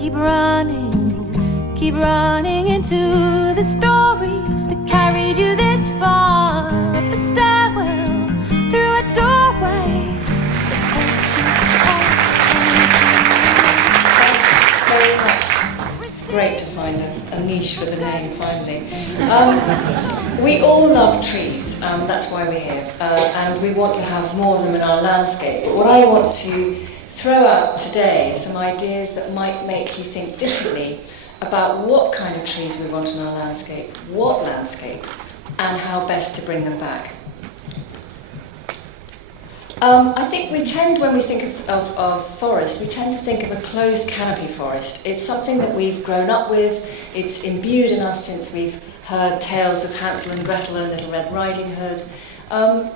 keep running into the stories that carried you this far, up a stairwell, through a doorway that Thanks very much. It's great to find a niche for the name, finally. We all love trees, that's why we're here, and we want to have more of them in our landscape. But what I want to throw out today are some ideas that might make you think differently about what kind of trees we want in our landscape, what landscape, and how best to bring them back. I think we tend, when we think of forest, we tend to think of a closed canopy forest. It's something that we've grown up with, it's imbued in us since we've heard tales of Hansel and Gretel and Little Red Riding Hood.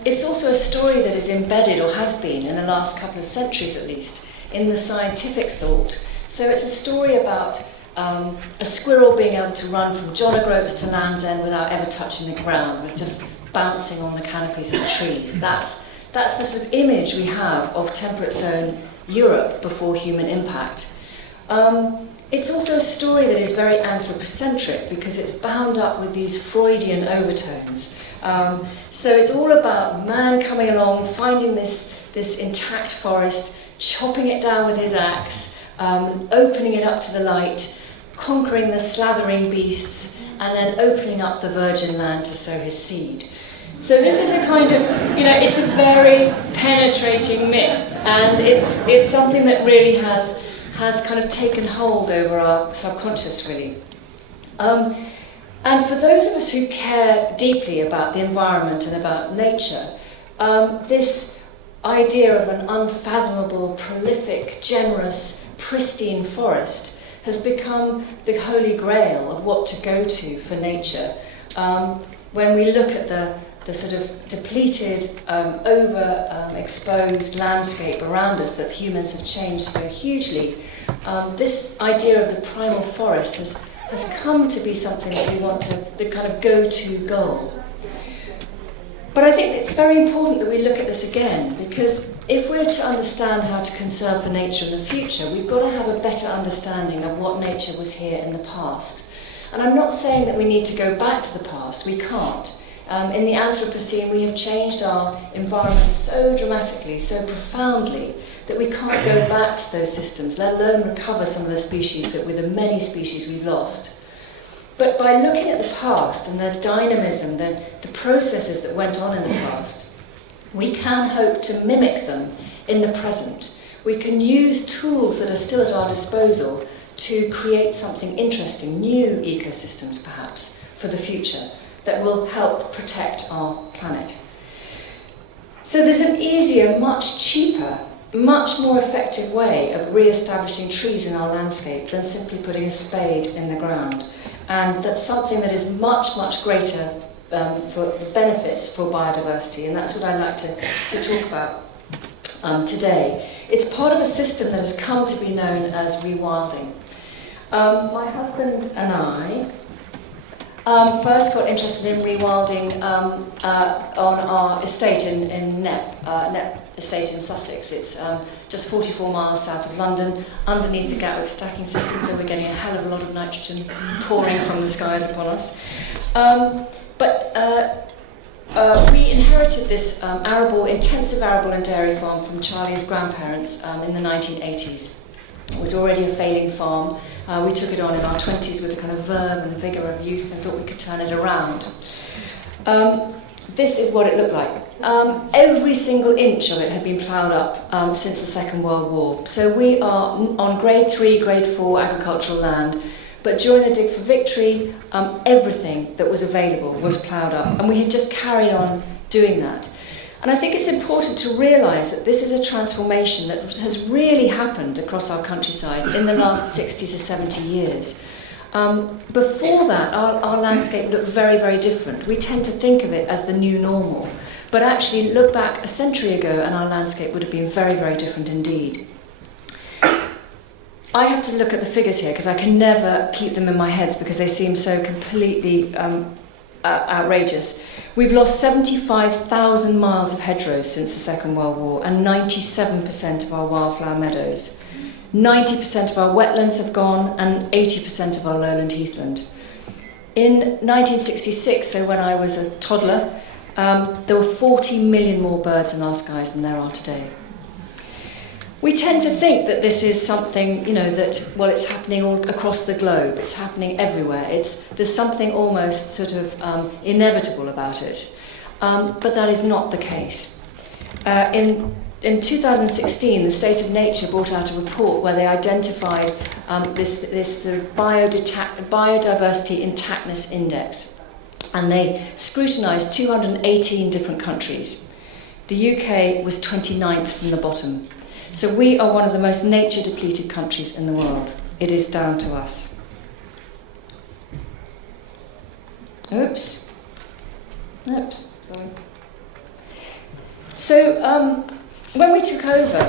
It's also a story that is embedded, or has been, in the last couple of centuries at least, in the scientific thought. So it's a story about a squirrel being able to run from John O'Groats to Land's End without ever touching the ground, with just bouncing on the canopies of the trees. That's the sort of image we have of temperate zone Europe before human impact. It's also a story that is very anthropocentric because it's bound up with these Freudian overtones. So it's all about man coming along, finding this intact forest, chopping it down with his axe, opening it up to the light, conquering the slathering beasts, and then opening up the virgin land to sow his seed. So this is a kind of, it's a very penetrating myth, and it's something that really has kind of taken hold over our subconscious, really. And for those of us who care deeply about the environment and about nature, this idea of an unfathomable, prolific, generous, pristine forest has become the holy grail of what to go to for nature. When we look at the sort of depleted, overexposed landscape around us that humans have changed so hugely, this idea of the primal forest has come to be something that we want to, the kind of go-to goal. But I think it's very important that we look at this again, because if we're to understand how to conserve for nature in the future, we've got to have a better understanding of what nature was here in the past. And I'm not saying that we need to go back to the past, we can't. In the Anthropocene, we have changed our environment so dramatically, so profoundly, that we can't go back to those systems, let alone recover some of the species that with the many species we've lost. But by looking at the past and the dynamism, the processes that went on in the past, we can hope to mimic them in the present. We can use tools that are still at our disposal to create something interesting, new ecosystems perhaps, for the future, that will help protect our planet. So there's an easier, much cheaper, much more effective way of re-establishing trees in our landscape than simply putting a spade in the ground. And that's something that is much, much greater for the benefits for biodiversity, and that's what I'd like to talk about today. It's part of a system that has come to be known as rewilding. My husband and I first got interested in rewilding on our estate in Knepp, Knepp estate in Sussex. It's just 44 miles south of London, underneath the Gatwick stacking system, so we're getting a hell of a lot of nitrogen pouring from the skies upon us. We inherited this intensive arable and dairy farm from Charlie's grandparents in the 1980s. It was already a failing farm. We took it on in our 20s with a kind of verve and vigour of youth and thought we could turn it around. This is what it looked like. Every single inch of it had been ploughed up since the Second World War. So we are on grade 3, grade 4 agricultural land. But during the Dig for Victory, everything that was available was ploughed up. And we had just carried on doing that. And I think it's important to realise that this is a transformation that has really happened across our countryside in the last 60 to 70 years. Before that, our landscape looked very, very different. We tend to think of it as the new normal. But actually, look back a century ago and our landscape would have been very, very different indeed. I have to look at the figures here because I can never keep them in my head because they seem so completely outrageous. We've lost 75,000 miles of hedgerows since the Second World War and 97% of our wildflower meadows. 90% of our wetlands have gone, and 80% of our lowland heathland. In 1966, so when I was a toddler, there were 40 million more birds in our skies than there are today. We tend to think that this is something, that, well, it's happening all across the globe, it's happening everywhere. There's something almost sort of inevitable about it. But that is not the case. In 2016, the State of Nature brought out a report where they identified this sort of biodiversity intactness index, and they scrutinised 218 different countries. The UK was 29th from the bottom. So we are one of the most nature-depleted countries in the world. It is down to us. Oops, sorry. So when we took over,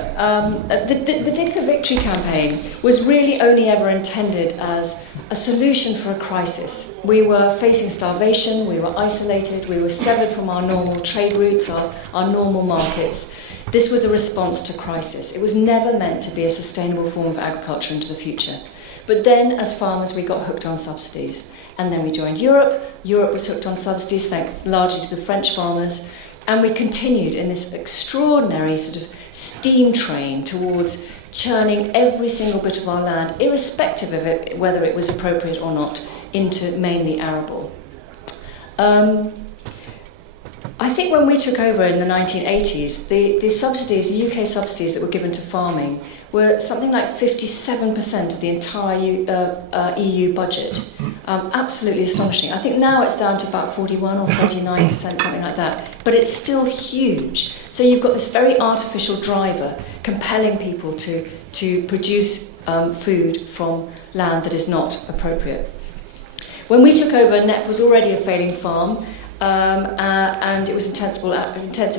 the Dig for Victory campaign was really only ever intended as a solution for a crisis. We were facing starvation, we were isolated, we were severed from our normal trade routes, our normal markets. This was a response to crisis. It was never meant to be a sustainable form of agriculture into the future. But then, as farmers, we got hooked on subsidies. And then we joined Europe. Europe was hooked on subsidies, thanks largely to the French farmers. And we continued in this extraordinary sort of steam train towards churning every single bit of our land, irrespective of it, whether it was appropriate or not, into mainly arable. I think when we took over in the 1980s, the subsidies, the UK subsidies that were given to farming were something like 57% of the entire EU budget. Absolutely astonishing. I think now it's down to about 41 or 39%, something like that. But it's still huge. So you've got this very artificial driver compelling people to produce food from land that is not appropriate. When we took over, Knepp was already a failing farm. And it was intensive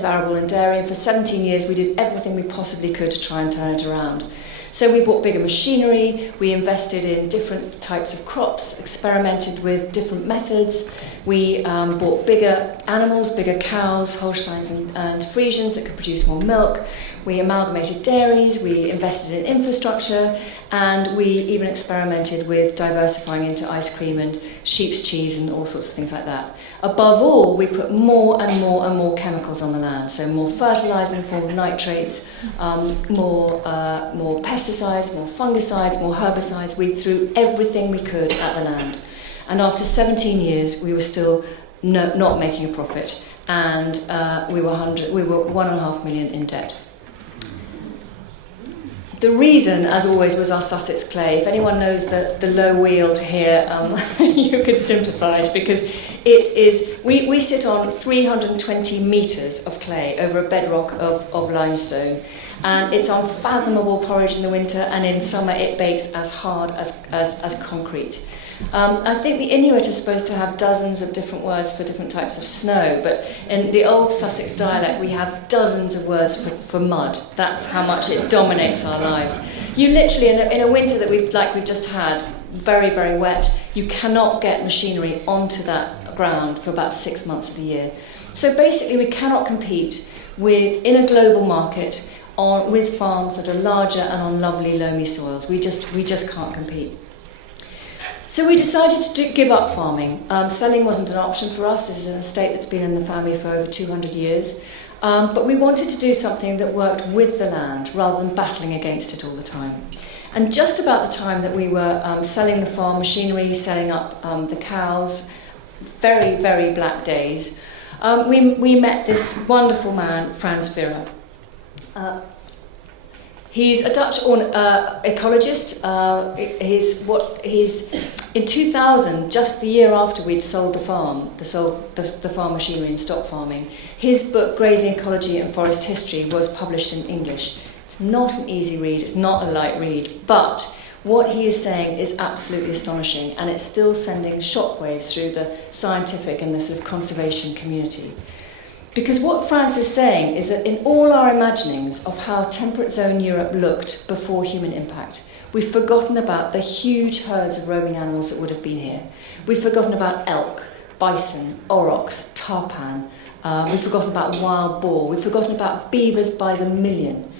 arable and dairy, and for 17 years we did everything we possibly could to try and turn it around. So we bought bigger machinery, we invested in different types of crops, experimented with different methods, we bought bigger animals, bigger cows, Holsteins and Friesians that could produce more milk, we amalgamated dairies, we invested in infrastructure, and we even experimented with diversifying into ice cream and sheep's cheese and all sorts of things like that. Above all, we put more and more and more chemicals on the land, so more fertiliser in the form of nitrates, more pesticides, more fungicides, more herbicides. We threw everything we could at the land. And after 17 years, we were still not making a profit, and we were 1.5 million in debt. The reason, as always, was our Sussex clay. If anyone knows the low weald here, you could sympathise, because it is. We sit on 320 metres of clay over a bedrock of limestone, and it's unfathomable porridge in the winter, and in summer it bakes as hard as concrete. I think the Inuit are supposed to have dozens of different words for different types of snow, but in the old Sussex dialect we have dozens of words for mud. That's how much it dominates our lives. You literally, in a winter that we've just had, very, very wet, you cannot get machinery onto that ground for about 6 months of the year. So basically we cannot compete in a global market with farms that are larger and on lovely loamy soils. We just can't compete. So we decided to give up farming. Selling wasn't an option for us. This is an estate that's been in the family for over 200 years. But we wanted to do something that worked with the land rather than battling against it all the time. And just about the time that we were selling the farm machinery, selling up the cows, very, very black days, we met this wonderful man, Frans Vera. He's a Dutch ecologist. In 2000, just the year after we'd sold the farm, the farm machinery and stock farming, his book Grazing Ecology and Forest History was published in English. It's not an easy read, it's not a light read, but what he is saying is absolutely astonishing, and it's still sending shockwaves through the scientific and the sort of conservation community. Because what Frans is saying is that in all our imaginings of how temperate zone Europe looked before human impact, we've forgotten about the huge herds of roaming animals that would have been here. We've forgotten about elk, bison, aurochs, tarpan. We've forgotten about wild boar. We've forgotten about beavers by the million.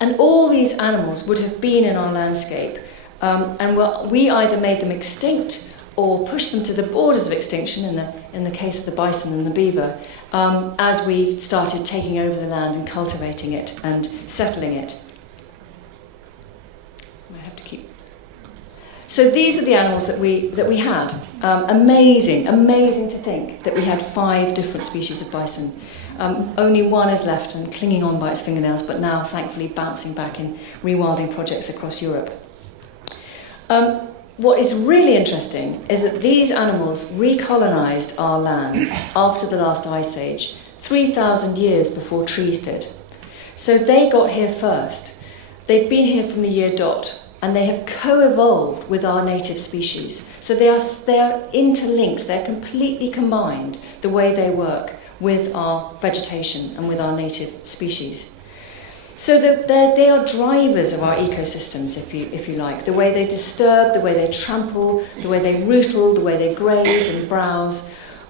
And all these animals would have been in our landscape, and we either made them extinct or pushed them to the borders of extinction, in the case of the bison and the beaver, as we started taking over the land and cultivating it and settling it. So I have to keep. So these are the animals that we had. Amazing to think that we had 5 different species of bison. Only one is left and clinging on by its fingernails, but now thankfully bouncing back in rewilding projects across Europe. What is really interesting is that these animals recolonised our lands after the last ice age, 3,000 years before trees did. So they got here first. They've been here from the year dot, and they have co-evolved with our native species. So they are interlinked, they're completely combined, the way they work with our vegetation and with our native species. So they are drivers of our ecosystems, if you like. The way they disturb, the way they trample, the way they rootle, the way they graze and browse,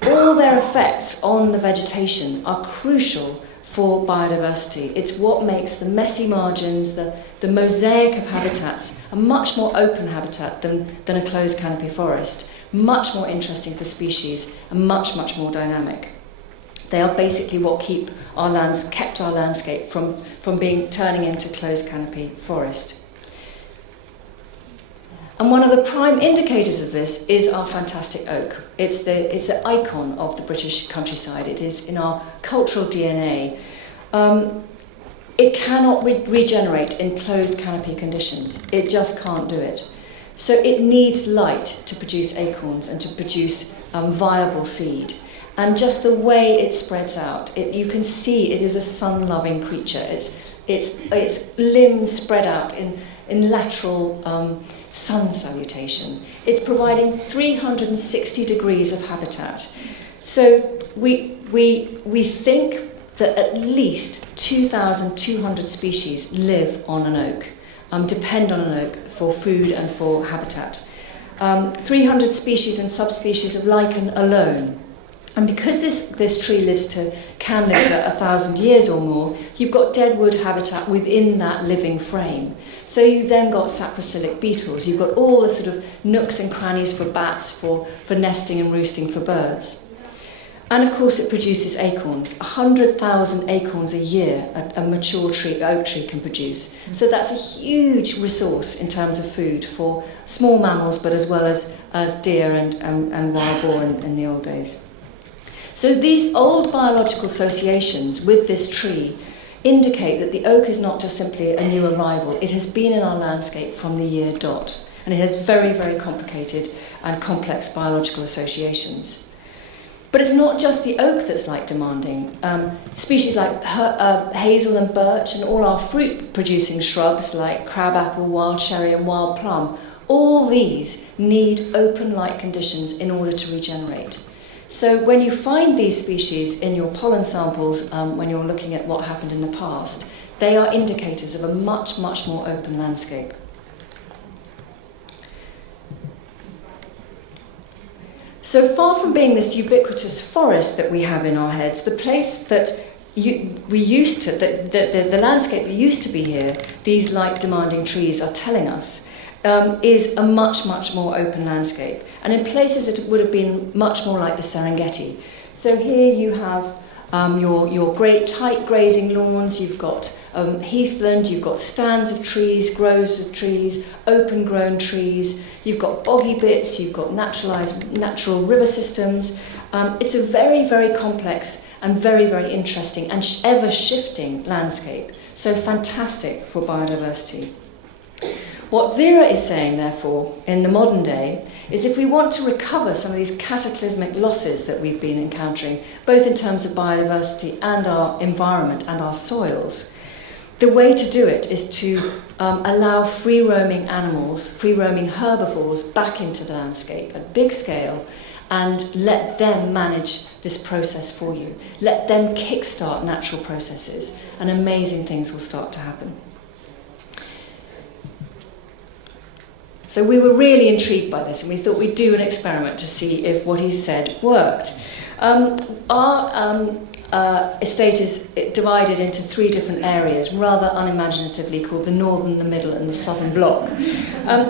all their effects on the vegetation are crucial for biodiversity. It's what makes the messy margins, the mosaic of habitats, a much more open habitat than a closed canopy forest, much more interesting for species and much more dynamic. They are basically what kept our landscape from turning into closed canopy forest. And one of the prime indicators of this is our fantastic oak. It's the icon of the British countryside. It is in our cultural DNA. It cannot regenerate in closed canopy conditions. It just can't do it. So it needs light to produce acorns and to produce viable seed. And just the way it spreads out, you can see it is a sun-loving creature. Its limbs spread out in lateral sun salutation. It's providing 360 degrees of habitat. So we think that at least 2,200 species live on an oak, depend on an oak for food and for habitat. 300 species and subspecies of lichen alone. And because this tree can live to 1,000 years or more, you've got deadwood habitat within that living frame. So you've then got saprophytic beetles. You've got all the sort of nooks and crannies for bats, for nesting and roosting for birds. And of course it produces acorns. 100,000 acorns a year a mature oak tree can produce. So that's a huge resource in terms of food for small mammals, but as well as deer and wild boar in the old days. So these old biological associations with this tree indicate that the oak is not just simply a new arrival. It has been in our landscape from the year dot, and it has very complicated and complex biological associations. But it's not just the oak that's light demanding. Species like hazel and birch and all our fruit-producing shrubs like crabapple, wild cherry and wild plum, all these need open light conditions in order to regenerate. So when you find these species in your pollen samples, when you're looking at what happened in the past, they are indicators of a much more open landscape. So far from being this ubiquitous forest that we have in our heads, the place that the landscape that used to be here, these light-demanding trees are telling us, is a much more open landscape. And in places it would have been much more like the Serengeti. So here you have your great tight grazing lawns, you've got heathland, you've got stands of trees, groves of trees, open grown trees, you've got boggy bits, you've got natural river systems. It's a very complex and very interesting and ever shifting landscape. So fantastic for biodiversity. What Vera is saying, therefore, in the modern day, is if we want to recover some of these cataclysmic losses that we've been encountering, both in terms of biodiversity and our environment and our soils, the way to do it is to allow free-roaming animals, free-roaming herbivores back into the landscape at big scale and let them manage this process for you. Let them kickstart natural processes and amazing things will start to happen. So we were really intrigued by this and we thought we'd do an experiment to see if what he said worked. estate is divided into 3 different areas, rather unimaginatively called the northern, the middle and the southern block.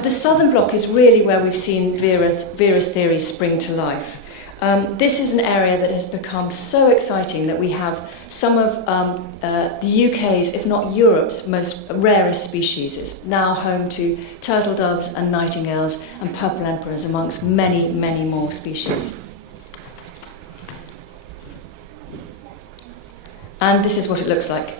The southern block is really where we've seen Vera's theories spring to life. This is an area that has become so exciting that we have some of the UK's, if not Europe's, most rarest species. It's now home to turtle doves and nightingales and purple emperors, amongst many, many more species. And this is what it looks like.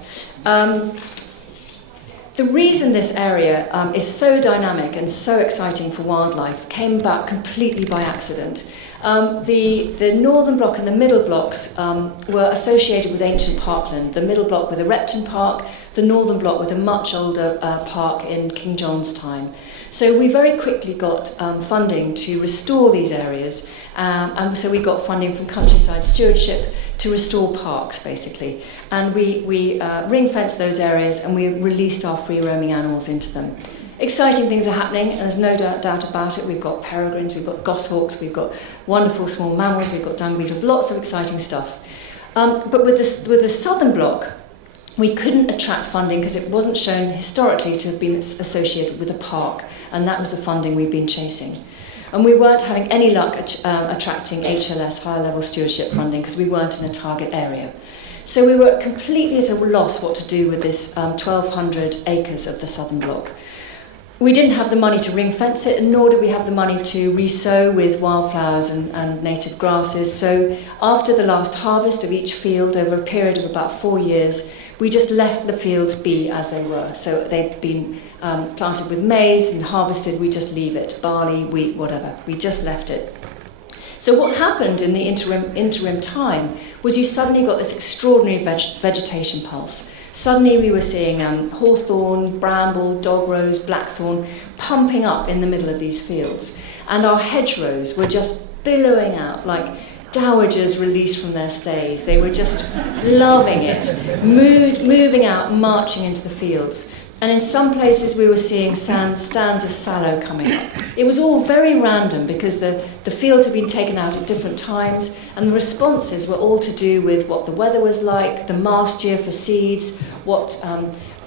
The reason this area is so dynamic and so exciting for wildlife came about completely by accident. The northern block and the middle blocks were associated with ancient parkland. The middle block with a Repton Park, the northern block with a much older park in King John's time. So we very quickly got funding to restore these areas, and so we got funding from Countryside Stewardship to restore parks, basically. And we ring-fenced those areas and we released our free-roaming animals into them. Exciting things are happening, and there's no doubt about it. We've got peregrines, we've got goshawks, we've got wonderful small mammals, we've got dung beetles, lots of exciting stuff. But with the southern block, we couldn't attract funding because it wasn't shown historically to have been associated with a park, and that was the funding we've been chasing. And we weren't having any luck attracting HLS, higher level stewardship funding, because we weren't in a target area. So we were completely at a loss what to do with this 1,200 acres of the southern block. We didn't have the money to ring fence it, nor did we have the money to resow with wildflowers and native grasses. So after the last harvest of each field, over a period of about 4 years, we just left the fields be as they were. So they'd been planted with maize and harvested, we just leave it. Barley, wheat, whatever. We just left it. So what happened in the interim time was you suddenly got this extraordinary vegetation pulse. Suddenly we were seeing hawthorn, bramble, dog rose, blackthorn pumping up in the middle of these fields. And our hedgerows were just billowing out like dowagers released from their stays. They were just loving it, moving out, marching into the fields. And in some places we were seeing stands of sallow coming up. It was all very random because the fields had been taken out at different times, and the responses were all to do with what the weather was like, the mast year for seeds, what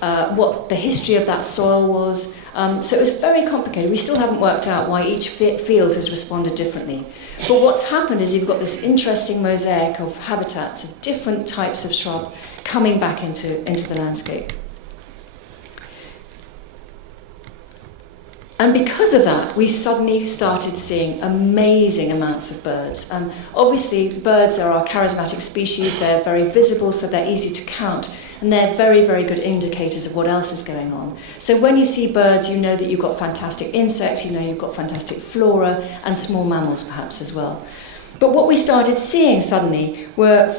the history of that soil was. So it was very complicated. We still haven't worked out why each field has responded differently. But what's happened is you've got this interesting mosaic of habitats of different types of shrub coming back into the landscape. And because of that, we suddenly started seeing amazing amounts of birds. Obviously, birds are our charismatic species. They're very visible, so they're easy to count. And they're very, very good indicators of what else is going on. So when you see birds, you know that you've got fantastic insects, you know you've got fantastic flora, and small mammals perhaps as well. But what we started seeing suddenly were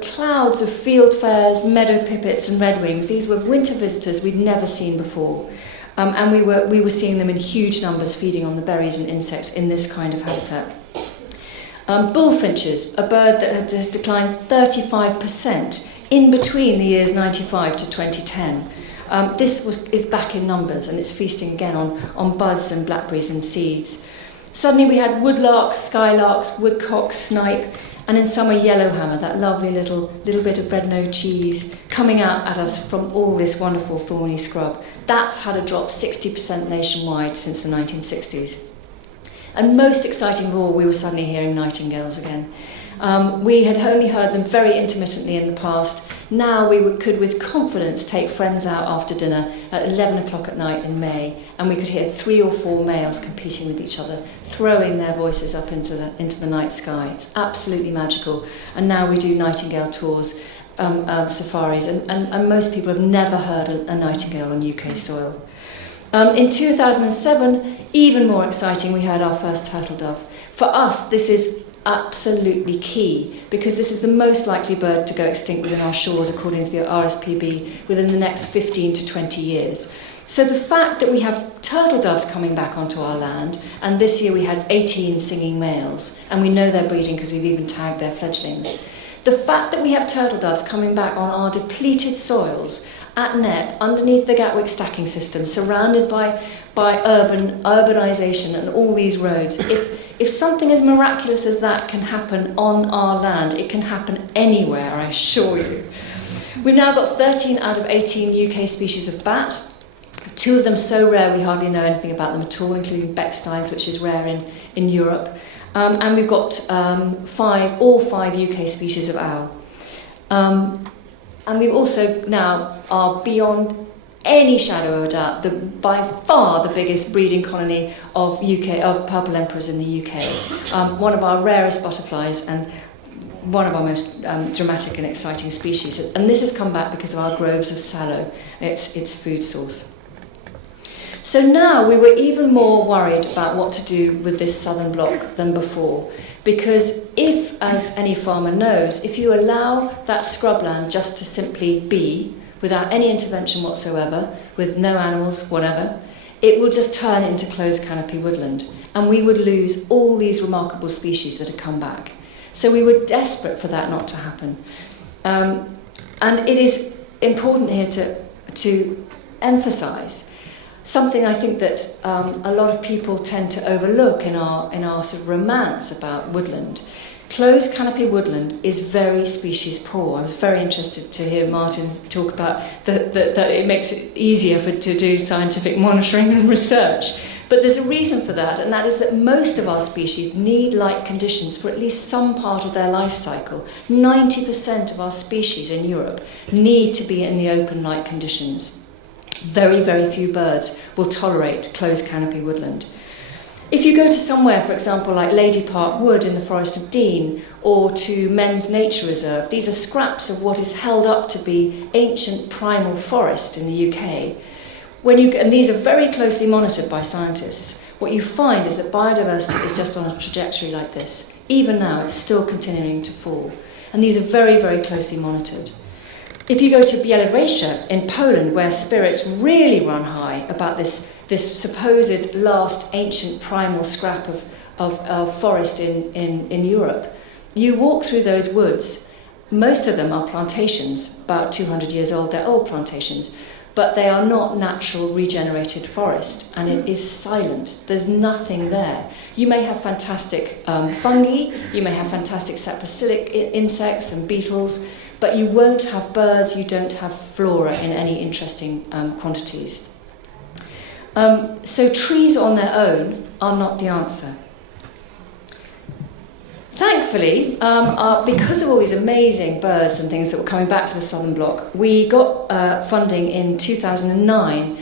clouds of fieldfares, meadow pipits and redwings. These were winter visitors we'd never seen before. And we were seeing them in huge numbers feeding on the berries and insects in this kind of habitat. Bullfinches, a bird that has declined 35% in between the years 95 to 2010. This is back in numbers, and it's feasting again on buds and blackberries and seeds. Suddenly we had woodlarks, skylarks, woodcocks, snipe, and in summer yellowhammer, that lovely little bit of red-nosed cheese coming out at us from all this wonderful thorny scrub. That's had a drop 60% nationwide since the 1960s. And most exciting of all, we were suddenly hearing nightingales again. We had only heard them very intermittently in the past. Now we could with confidence take friends out after dinner at 11 o'clock at night in May, and we could hear 3 or 4 males competing with each other, throwing their voices up into the night sky. It's absolutely magical. And now we do nightingale tours, safaris, and most people have never heard a nightingale on UK soil. In 2007, even more exciting, we had our first turtle dove. For us, this is absolutely key, because this is the most likely bird to go extinct within our shores, according to the RSPB, within the next 15 to 20 years. So the fact that we have turtle doves coming back onto our land, and this year we had 18 singing males, and we know they're breeding because we've even tagged their fledglings. The fact that we have turtle doves coming back on our depleted soils at Knepp, underneath the Gatwick stacking system, surrounded by urbanisation and all these roads, if something as miraculous as that can happen on our land, it can happen anywhere, I assure you. We've now got 13 out of 18 UK species of bat. 2 of them so rare we hardly know anything about them at all, including Becksteins, which is rare in Europe. And we've got all five UK species of owl. And we've also now are beyond any shadow of a doubt by far the biggest breeding colony of purple emperors in the UK. One of our rarest butterflies and one of our most dramatic and exciting species. And this has come back because of our groves of sallow, its food source. So now we were even more worried about what to do with this southern block than before, because if, as any farmer knows, if you allow that scrubland just to simply be, without any intervention whatsoever, with no animals, whatever, it will just turn into closed canopy woodland, and we would lose all these remarkable species that have come back. So we were desperate for that not to happen. And it is important here to emphasise something I think that a lot of people tend to overlook in our sort of romance about woodland. Closed canopy woodland is very species poor. I was very interested to hear Martin talk about that it makes it easier to do scientific monitoring and research. But there's a reason for that, and that is that most of our species need light conditions for at least some part of their life cycle. 90% of our species in Europe need to be in the open light conditions. Very, very few birds will tolerate closed canopy woodland. If you go to somewhere, for example, like Lady Park Wood in the Forest of Dean, or to Men's Nature Reserve, these are scraps of what is held up to be ancient primal forest in the UK. And these are very closely monitored by scientists. What you find is that biodiversity is just on a trajectory like this. Even now, it's still continuing to fall. And these are very, very closely monitored. If you go to Biodiversity in Poland, where spirits really run high about this supposed last ancient primal scrap of forest in Europe, you walk through those woods. Most of them are plantations, about 200 years old. They're old plantations, but they are not natural regenerated forest, and it is silent. There's nothing there. You may have fantastic fungi, you may have fantastic saprophilic insects and beetles, but you won't have birds, you don't have flora in any interesting quantities. So trees on their own are not the answer. Thankfully, because of all these amazing birds and things that were coming back to the Southern Block, we got funding in 2009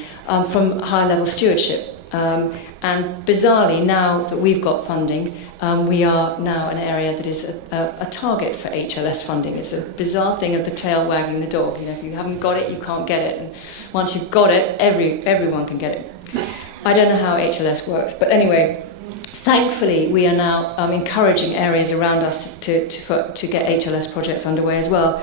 from Higher Level Stewardship. And bizarrely, now that we've got funding, we are now an area that is a target for HLS funding. It's a bizarre thing of the tail wagging the dog. You know, if you haven't got it, you can't get it. And once you've got it, everyone can get it. I don't know how HLS works, but anyway, thankfully we are now encouraging areas around us to get HLS projects underway as well.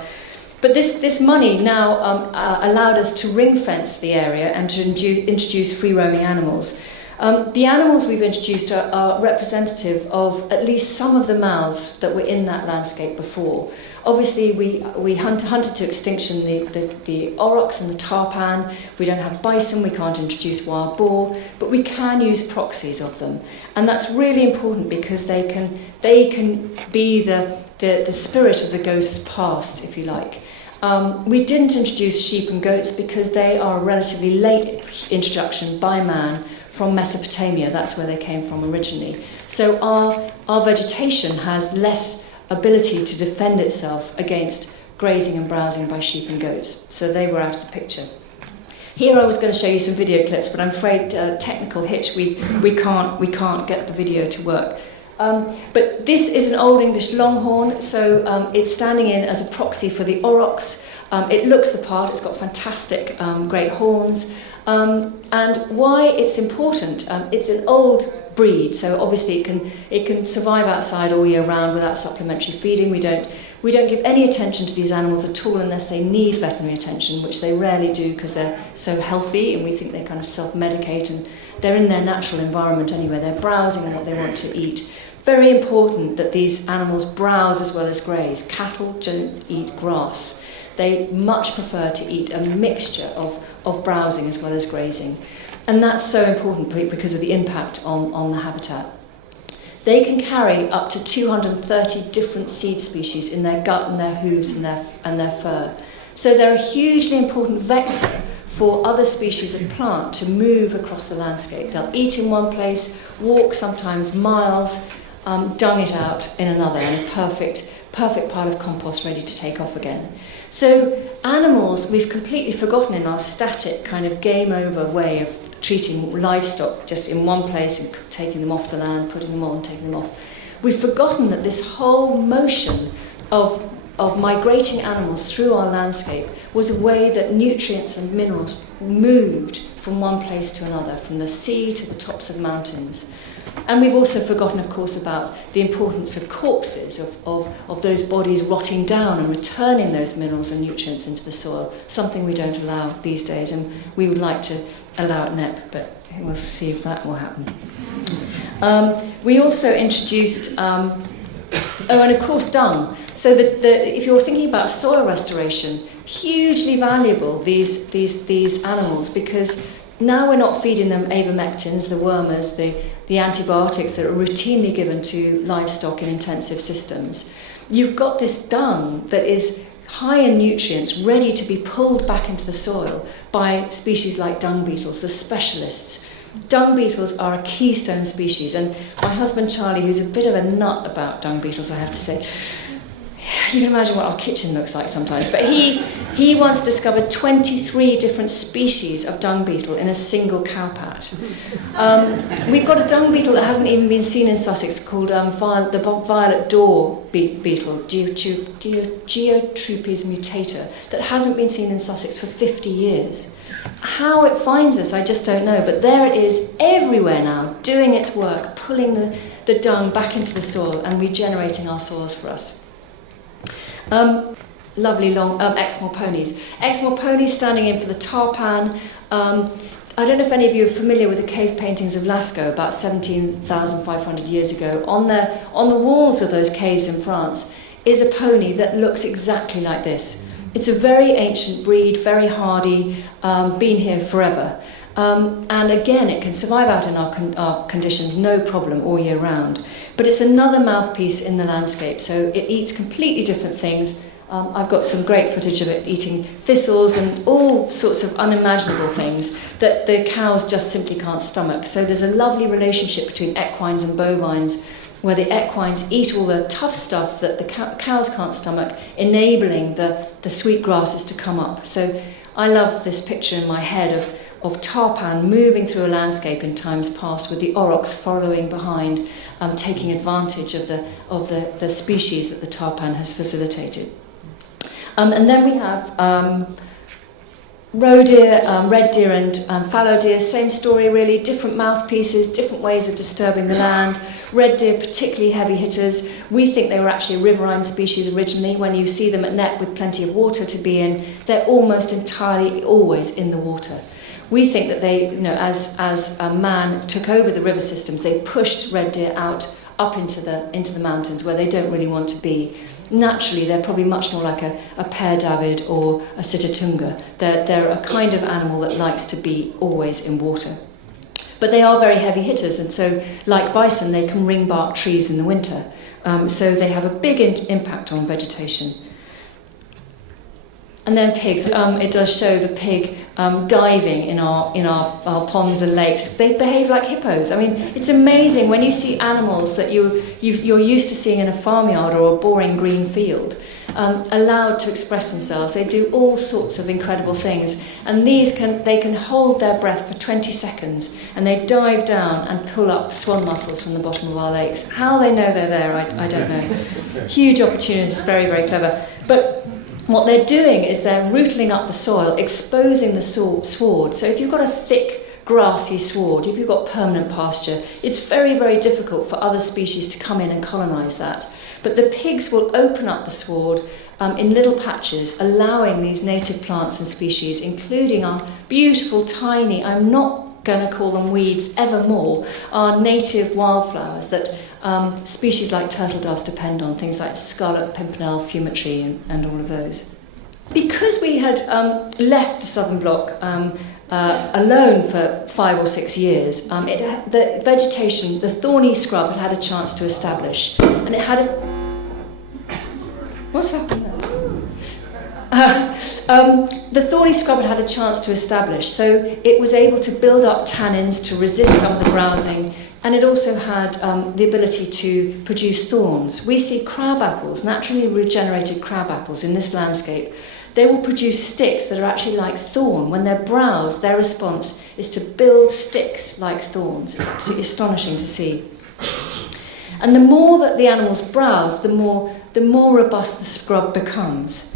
But this money now allowed us to ring fence the area and to introduce free roaming animals. The animals we've introduced are representative of at least some of the mouths that were in that landscape before. Obviously, we hunted to extinction the aurochs and the tarpan. We don't have bison, we can't introduce wild boar, but we can use proxies of them. And that's really important because they can be the spirit of the ghost's past, if you like. We didn't introduce sheep and goats because they are a relatively late introduction by man from Mesopotamia. That's where they came from originally. So our vegetation has less ability to defend itself against grazing and browsing by sheep and goats. So they were out of the picture. Here I was going to show you some video clips, but I'm afraid technical hitch, we can't get the video to work. But this is an Old English longhorn, so it's standing in as a proxy for the aurochs. It looks the part, it's got fantastic great horns. And why it's important, it's an old breed, so obviously it can survive outside all year round without supplementary feeding. We don't give any attention to these animals at all unless they need veterinary attention, which they rarely do because they're so healthy and we think they kind of self-medicate and they're in their natural environment anyway. They're browsing on what they want to eat. very important that these animals browse as well as graze. Cattle don't eat grass. They much prefer to eat a mixture of browsing as well as grazing. And that's so important because of the impact on the habitat. They can carry up to 230 different seed species in their gut and their hooves and their fur. So they're a hugely important vector for other species of plant to move across the landscape. They'll eat in one place, walk sometimes miles, dung it out in another, and a perfect pile of compost ready to take off again. So animals, we've completely forgotten in our static kind of game over way of treating livestock just in one place and taking them off the land, putting them on, taking them off. We've forgotten that this whole motion of migrating animals through our landscape was a way that nutrients and minerals moved from one place to another, from the sea to the tops of mountains. And we've also forgotten, of course, about the importance of corpses, of those bodies rotting down and returning those minerals and nutrients into the soil, something we don't allow these days, and we would like to allow at Knepp, but we'll see if that will happen. We also introduced, and of course dung. So if you're thinking about soil restoration, hugely valuable, these animals, because now we're not feeding them avermectins, the wormers, the antibiotics that are routinely given to livestock in intensive systems. You've got this dung that is high in nutrients, ready to be pulled back into the soil by species like dung beetles, the specialists. Dung beetles are a keystone species, and my husband Charlie, who's a bit of a nut about dung beetles, I have to say, you can imagine what our kitchen looks like sometimes, but he once discovered 23 different species of dung beetle in a single cowpat. We've got a dung beetle that hasn't even been seen in Sussex called the violet door beetle, Geotrupes mutata, that hasn't been seen in Sussex for 50 years. How it finds us, I just don't know, but there it is everywhere now, doing its work, pulling the dung back into the soil and regenerating our soils for us. Lovely long Exmoor ponies. Exmoor ponies standing in for the tarpan. I don't know if any of you are familiar with the cave paintings of Lascaux about 17,500 years ago. On the walls of those caves in France is a pony that looks exactly like this. It's a very ancient breed, very hardy, been here forever. And again, it can survive out in our conditions, no problem, all year round. But it's another mouthpiece in the landscape, so it eats completely different things. I've got some great footage of it eating thistles and all sorts of unimaginable things that the cows just simply can't stomach. So there's a lovely relationship between equines and bovines, where the equines eat all the tough stuff that the cows can't stomach, enabling the sweet grasses to come up. So I love this picture in my head of tarpan moving through a landscape in times past, with the aurochs following behind, taking advantage of the species that the tarpan has facilitated. And then we have roe deer, red deer and fallow deer, same story really, different mouthpieces, different ways of disturbing the land. Red deer particularly heavy hitters. We think they were actually a riverine species originally. When you see them at Knepp with plenty of water to be in, they're almost entirely always in the water. We think that they, as a man took over the river systems, they pushed red deer out up into the mountains where they don't really want to be. Naturally, they're probably much more like a pear david or a sitatunga. They're a kind of animal that likes to be always in water. But they are very heavy hitters, and so, like bison, they can ring bark trees in the winter. So they have a big impact on vegetation. And then pigs. It does show the pig diving in our ponds and lakes. They behave like hippos. I mean, it's amazing when you see animals that you're used to seeing in a farmyard or a boring green field, allowed to express themselves. They do all sorts of incredible things, and they can hold their breath for 20 seconds, and they dive down and pull up swan mussels from the bottom of our lakes. How they know they're there, I don't know. Huge opportunities, very, very clever. But what they're doing is they're rootling up the soil, exposing the sward. So if you've got a thick, grassy sward, if you've got permanent pasture, it's very, very difficult for other species to come in and colonise that. But the pigs will open up the sward in little patches, allowing these native plants and species, including our beautiful, tiny, I'm not going to call them weeds evermore, are native wildflowers that species like turtle doves depend on, things like scarlet pimpernel, fumitory, and all of those. Because we had left the southern block alone for 5 or 6 years, the vegetation, the thorny scrub, had a chance to establish, and it had a... What's happened there? The thorny scrub had a chance to establish, so it was able to build up tannins to resist some of the browsing, and it also had the ability to produce thorns. We see crab apples, naturally regenerated crab apples in this landscape. They will produce sticks that are actually like thorn. When they're browsed, their response is to build sticks like thorns. It's absolutely astonishing to see. And the more that the animals browse, the more robust the scrub becomes.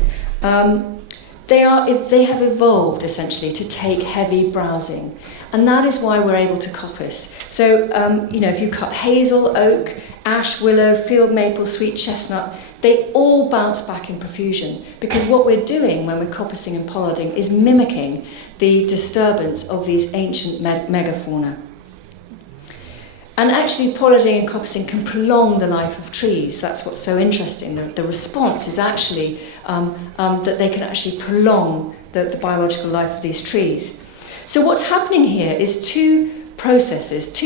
They have evolved essentially to take heavy browsing, and that is why we're able to coppice. So if you cut hazel, oak, ash, willow, field maple, sweet chestnut, they all bounce back in profusion, because what we're doing when we're coppicing and pollarding is mimicking the disturbance of these ancient megafauna. And actually, pollarding and coppicing can prolong the life of trees. That's what's so interesting. The response is actually that they can actually prolong the biological life of these trees. So what's happening here is two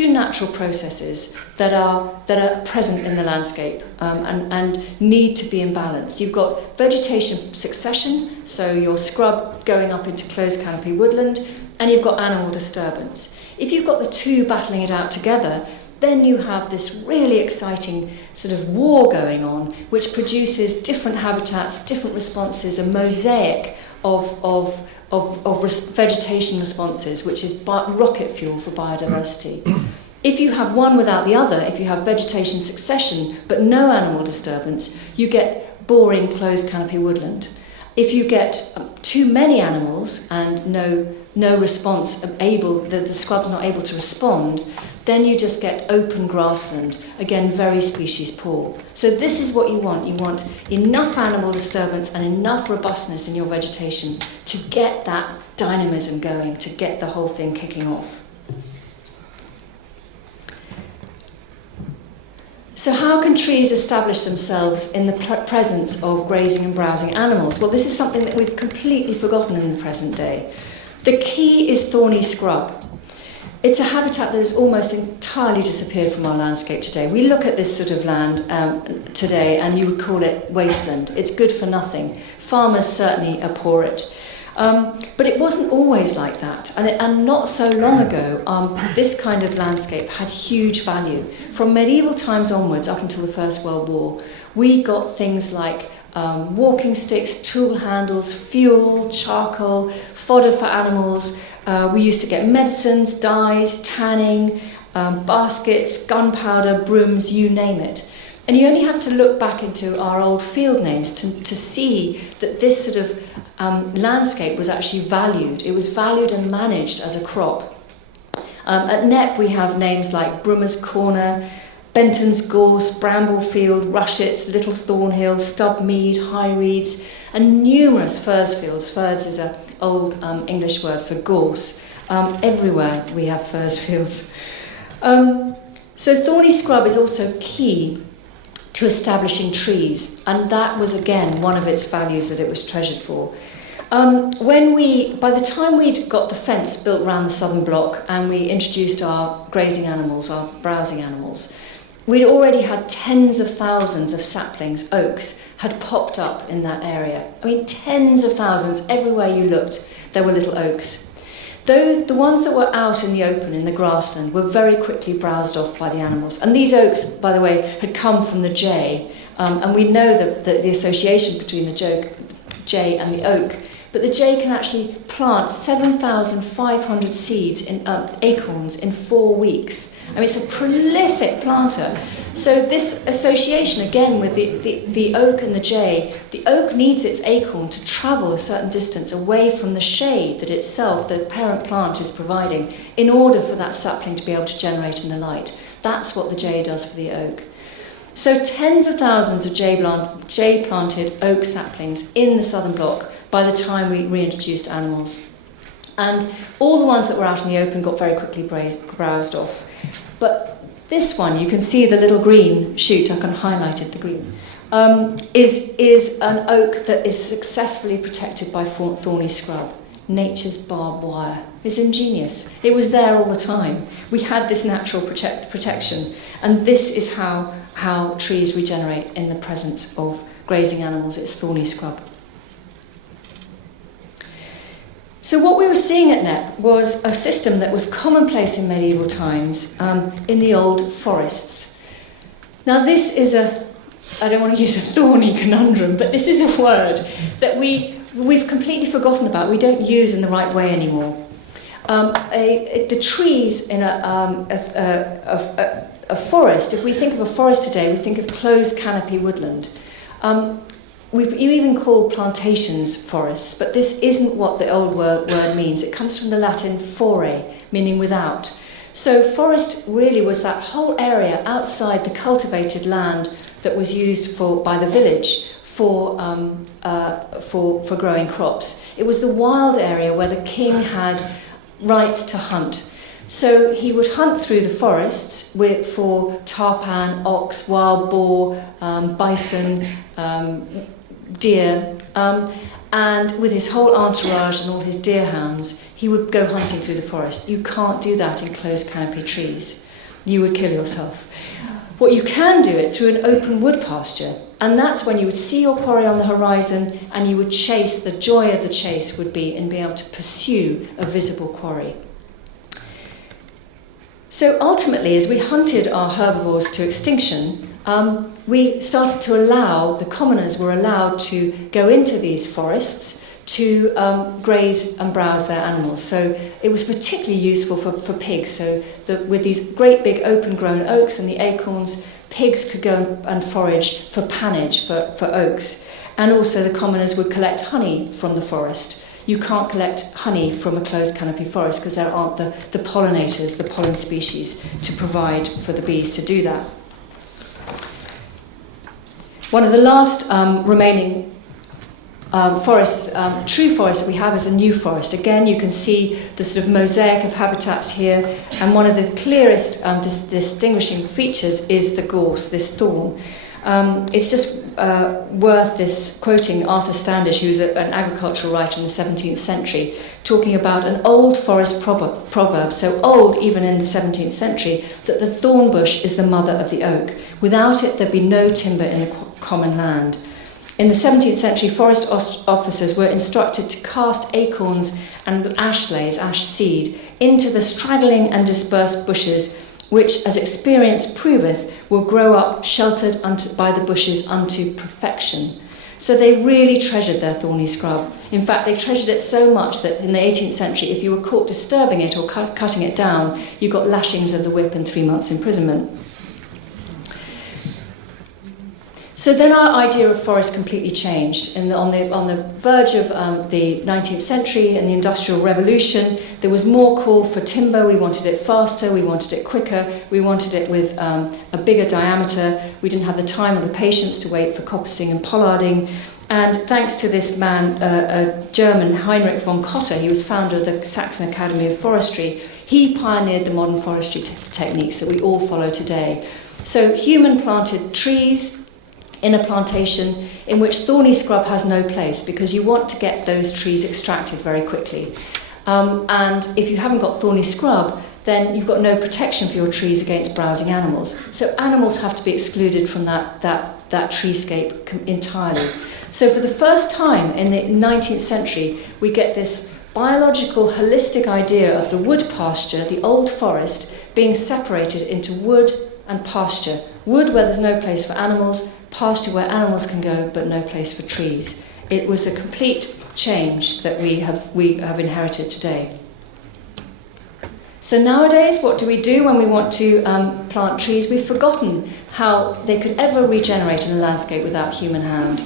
natural processes that are present in the landscape and need to be in balance. You've got vegetation succession, so your scrub going up into closed canopy woodland, and you've got animal disturbance. If you've got the two battling it out together, then you have this really exciting sort of war going on, which produces different habitats, different responses, a mosaic of vegetation responses, which is rocket fuel for biodiversity. If you have one without the other, if you have vegetation succession but no animal disturbance, you get boring closed canopy woodland. If you get too many animals and no response, the scrub's not able to respond, then you just get open grassland, again very species poor. So this is what you want. You want enough animal disturbance and enough robustness in your vegetation to get that dynamism going, to get the whole thing kicking off. So how can trees establish themselves in the presence of grazing and browsing animals? Well, this is something that we've completely forgotten in the present day. The key is thorny scrub. It's a habitat that has almost entirely disappeared from our landscape today. We look at this sort of land today and you would call it wasteland. It's good for nothing. Farmers certainly abhor it. But it wasn't always like that. And not so long ago, this kind of landscape had huge value. From medieval times onwards, up until the First World War, we got things like walking sticks, tool handles, fuel, charcoal, fodder for animals. We used to get medicines, dyes, tanning, baskets, gunpowder, brooms, you name it. And you only have to look back into our old field names to see that this sort of landscape was actually valued. It was valued and managed as a crop. At Knepp we have names like Brummer's Corner, Benton's Gorse, Bramblefield, Rushets, Little Thornhill, Stub Mead, High Reeds, and numerous furze fields. Furze is an old English word for gorse. Everywhere we have furze fields. So thorny scrub is also key to establishing trees, and that was again one of its values that it was treasured for. By the time we'd got the fence built around the southern block and we introduced our grazing animals, our browsing animals, we'd already had tens of thousands of saplings, oaks, had popped up in that area. I mean, tens of thousands. Everywhere you looked, there were little oaks. The ones that were out in the open, in the grassland, were very quickly browsed off by the animals. And these oaks, by the way, had come from the jay. And we know that the association between the jay and the oak. But the jay can actually plant 7,500 seeds in acorns in 4 weeks. I mean, it's a prolific planter. So this association, again, with the oak and the jay, the oak needs its acorn to travel a certain distance away from the shade that itself, the parent plant, is providing in order for that sapling to be able to generate in the light. That's what the jay does for the oak. So tens of thousands of jay-planted oak saplings in the southern block by the time we reintroduced animals. And all the ones that were out in the open got very quickly browsed off. But this one, you can see the little green shoot, I kind of highlighted the green, is an oak that is successfully protected by thorny scrub. Nature's barbed wire. It's ingenious. It was there all the time. We had this natural protection, and this is how trees regenerate in the presence of grazing animals. It's thorny scrub. So what we were seeing at Knepp was a system that was commonplace in medieval times in the old forests. Now this is I don't want to use a thorny conundrum, but this is a word that we've completely forgotten about. We don't use in the right way anymore. The trees in a forest, if we think of a forest today, we think of closed canopy woodland. You even call plantations forests, but this isn't what the old word means. It comes from the Latin fore, meaning without. So forest really was that whole area outside the cultivated land that was used by the village for growing crops. It was the wild area where the king had rights to hunt. So he would hunt through the forests for tarpan, ox, wild boar, bison, deer, and with his whole entourage and all his deer hounds, he would go hunting through the forest. You can't do that in closed canopy trees. You would kill yourself. What you can do it through an open wood pasture, and that's when you would see your quarry on the horizon and you would chase. The joy of the chase would be in being able to pursue a visible quarry. So ultimately, as we hunted our herbivores to extinction, we started to the commoners were allowed to go into these forests to graze and browse their animals. So it was particularly useful for pigs. So with these great big open-grown oaks and the acorns, pigs could go and forage for pannage for oaks. And also the commoners would collect honey from the forest. You can't collect honey from a closed canopy forest because there aren't the pollinators, the pollen species, to provide for the bees to do that. One of the last remaining forests, true forests that we have is a new forest. Again, you can see the sort of mosaic of habitats here, and one of the clearest distinguishing features is the gorse, this thorn. It's just worth this quoting Arthur Standish, who was an agricultural writer in the 17th century, talking about an old forest proverb, so old even in the 17th century, that the thorn bush is the mother of the oak. Without it, there'd be no timber in the common land. In the 17th century, forest officers were instructed to cast acorns and ashlays, ash seed, into the straggling and dispersed bushes, which, as experience proveth, will grow up sheltered by the bushes unto perfection. So they really treasured their thorny scrub. In fact, they treasured it so much that in the 18th century, if you were caught disturbing it or cutting it down, you got lashings of the whip and 3 months imprisonment. So then our idea of forest completely changed. And on the verge of the 19th century and the Industrial Revolution, there was more call for timber. We wanted it faster, we wanted it quicker, we wanted it with a bigger diameter. We didn't have the time or the patience to wait for coppicing and pollarding. And thanks to this man, a German, Heinrich von Cotter, he was founder of the Saxon Academy of Forestry. He pioneered the modern forestry techniques that we all follow today. So human planted trees in a plantation in which thorny scrub has no place, because you want to get those trees extracted very quickly. And if you haven't got thorny scrub, then you've got no protection for your trees against browsing animals. So animals have to be excluded from that treescape entirely. So for the first time in the 19th century, we get this biological, holistic idea of the wood pasture, the old forest, being separated into wood and pasture. Wood where there's no place for animals, pasture where animals can go but no place for trees. It was a complete change that we have inherited today. So nowadays, what do we do when we want to plant trees? We've forgotten how they could ever regenerate in a landscape without human hand.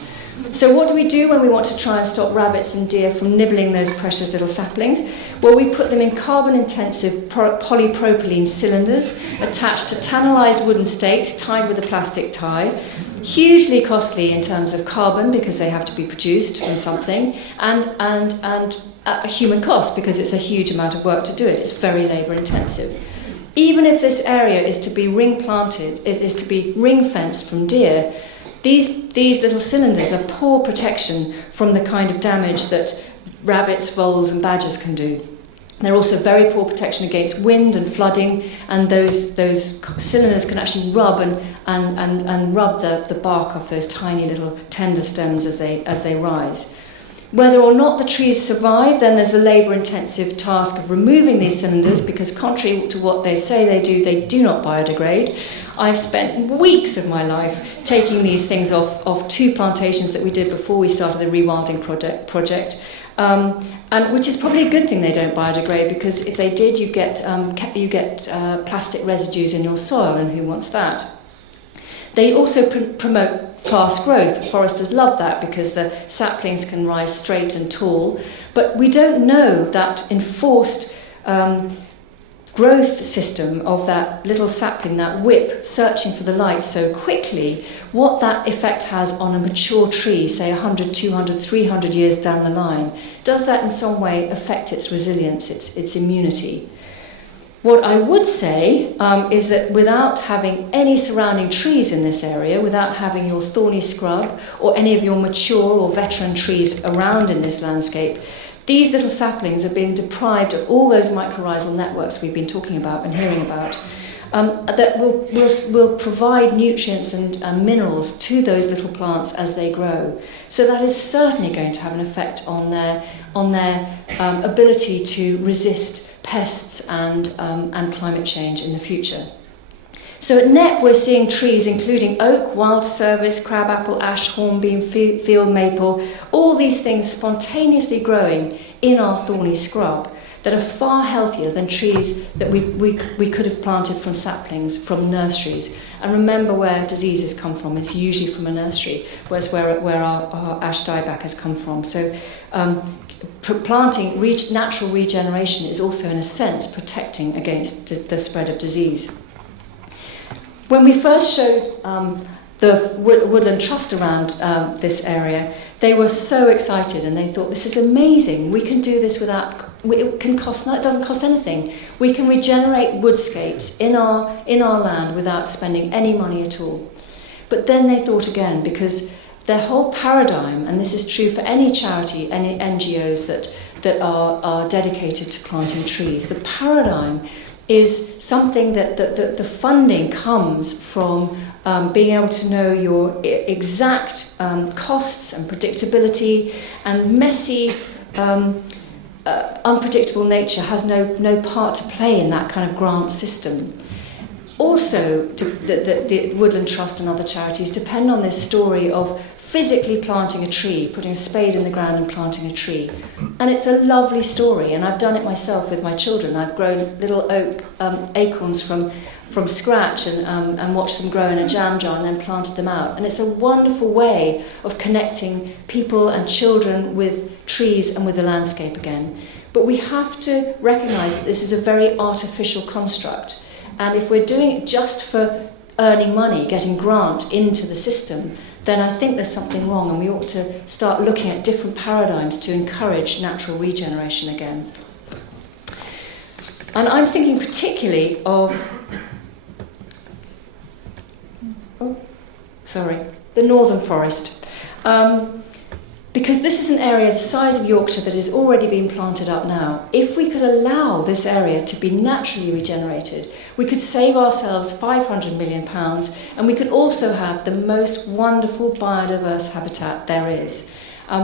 So what do we do when we want to try and stop rabbits and deer from nibbling those precious little saplings? Well, we put them in carbon-intensive polypropylene cylinders attached to tannalized wooden stakes tied with a plastic tie. Hugely costly in terms of carbon because they have to be produced from something, and at a human cost because it's a huge amount of work to do it. It's very labour intensive. Even if this area is to be ring planted, is to be ring fenced from deer, these little cylinders are poor protection from the kind of damage that rabbits, voles and badgers can do. They're also very poor protection against wind and flooding, and those cylinders can actually rub and rub the bark off those tiny little tender stems as they rise. Whether or not the trees survive, then there's the labour-intensive task of removing these cylinders, because contrary to what they say they do not biodegrade. I've spent weeks of my life taking these things off 2 plantations that we did before we started the Rewilding project. And which is probably a good thing they don't biodegrade, because if they did, you get plastic residues in your soil, and who wants that? They also promote fast growth. Foresters love that because the saplings can rise straight and tall. But we don't know that enforced growth system of that little sapling, that whip searching for the light so quickly, what that effect has on a mature tree, say 100, 200, 300 years down the line. Does that in some way affect its resilience, its immunity? What I would say is that without having any surrounding trees in this area, without having your thorny scrub or any of your mature or veteran trees around in this landscape, these little saplings are being deprived of all those mycorrhizal networks we've been talking about and hearing about, that will provide nutrients and minerals to those little plants as they grow. So that is certainly going to have an effect on their ability to resist pests and climate change in the future. So at Knepp we're seeing trees including oak, wild service, crabapple, ash, hornbeam, field maple, all these things spontaneously growing in our thorny scrub that are far healthier than trees that we could have planted from saplings, from nurseries. And remember where diseases come from, it's usually from a nursery, whereas where our ash dieback has come from. So planting natural regeneration is also in a sense protecting against the spread of disease. When we first showed the Woodland Trust around this area, they were so excited and they thought, this is amazing, we can do this without, it doesn't cost anything. We can regenerate woodscapes in our land without spending any money at all. But then they thought again, because their whole paradigm, and this is true for any charity, any NGOs that are dedicated to planting trees, the paradigm is something that the funding comes from being able to know your exact costs and predictability, and messy, unpredictable nature has no part to play in that kind of grant system. Also, the Woodland Trust and other charities depend on this story of physically planting a tree, putting a spade in the ground and planting a tree. And it's a lovely story, and I've done it myself with my children. I've grown little oak acorns from scratch and watched them grow in a jam jar and then planted them out. And it's a wonderful way of connecting people and children with trees and with the landscape again. But we have to recognise that this is a very artificial construct. And if we're doing it just for earning money, getting grant into the system, then I think there's something wrong, and we ought to start looking at different paradigms to encourage natural regeneration again. And I'm thinking particularly of the northern forest. Because this is an area the size of Yorkshire that is already being planted up now. If we could allow this area to be naturally regenerated, we could save ourselves £500 million, and we could also have the most wonderful biodiverse habitat there is.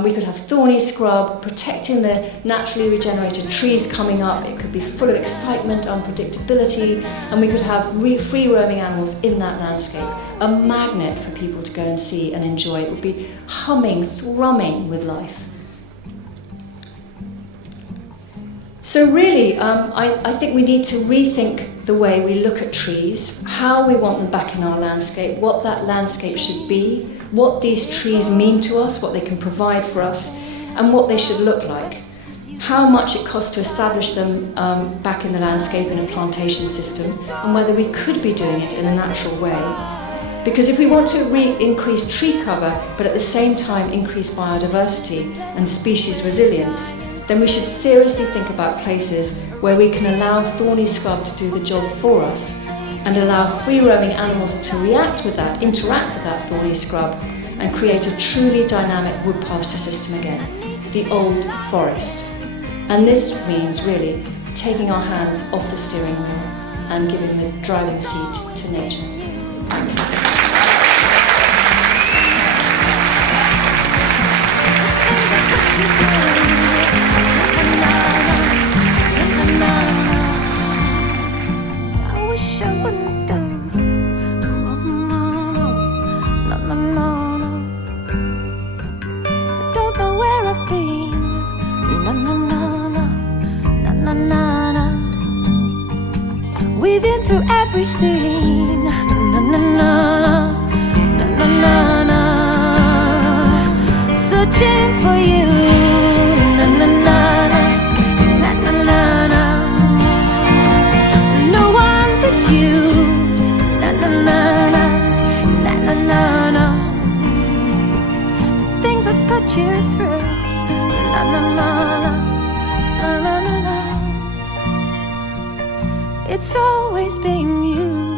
We could have thorny scrub protecting the naturally regenerated trees coming up. It could be full of excitement, unpredictability, and we could have free roaming animals in that landscape. A magnet for people to go and see and enjoy. It would be humming, thrumming with life. So really, I think we need to rethink the way we look at trees, how we want them back in our landscape, what that landscape should be, what these trees mean to us, what they can provide for us, and what they should look like. How much it costs to establish them back in the landscape in a plantation system, and whether we could be doing it in a natural way. Because if we want to increase tree cover, but at the same time increase biodiversity and species resilience, then we should seriously think about places where we can allow thorny scrub to do the job for us and allow free-roaming animals to interact with that thorny scrub and create a truly dynamic wood pasture system again, the old forest. And this means really taking our hands off the steering wheel and giving the driving seat to nature. Thank you. I wish I wouldn't do. No. I don't know where I've been. No. We've been through every scene. No. Searching for you. No one but you. The things I put you through. It's always been you.